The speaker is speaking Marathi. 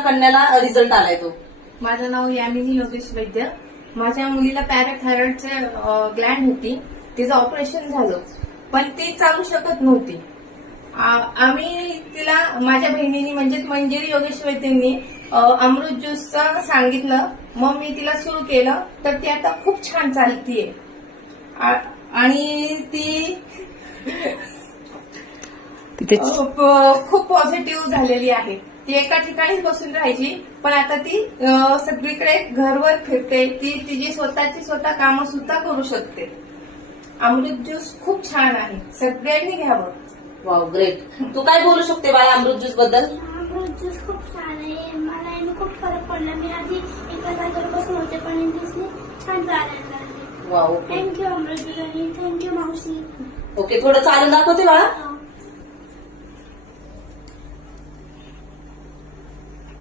कन्याला रिझल्ट आलाय तो. माझं नाव यामिनी योगेश वैद्य. माझ्या मुलीला पॅराथायरॉइडचे ग्लँड होती. तिचं ऑपरेशन झालं. पण ती चालू शकत नव्हती. आम्ही तिला माझ्या बहिणीनी म्हणजेच मंजिरी योगेश वैद्यांनी अमृत ज्यूसचं सांगितलं. मग मी तिला सुरू केलं. तर ती आता खूप छान चालतीये. आणि ती प- खूप पॉझिटिव्ह झालेली आहे. ती एका ठिकाणीच बसून राहायची पण आता ती अ, सगळीकडे घरवर फिरते. ती तिची स्वतःची स्वतः कामं सुद्धा करू शकते. अमृत ज्यूस खूप छान आहे. सगळ्यांनी घ्यावं. वाव ग्रेट तू काय बोलू शकते बाळा अमृत ज्यूसबद्दल? अमृत ज्यूस खूप छान आहे. मला याने खूप फरक पडला. मी आधी एका जागेवर होते पण ज्यूसने छान चालायला लागले wow okay thank you Amrit juice आणि थँक्यू मावशी. ओके थोडं चालून दाखवते बाळा.